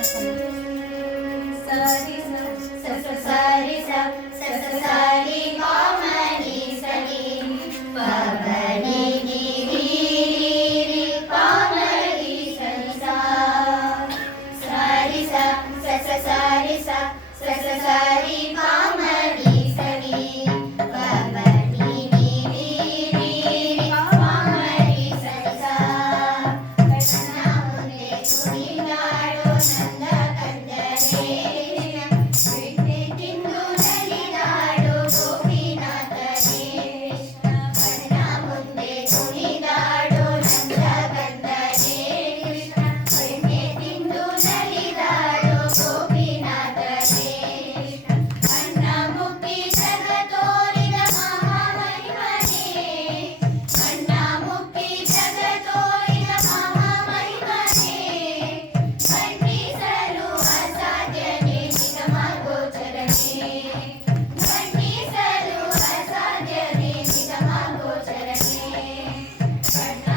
Sarisa, sa sa sa sa sa sa sa Yes.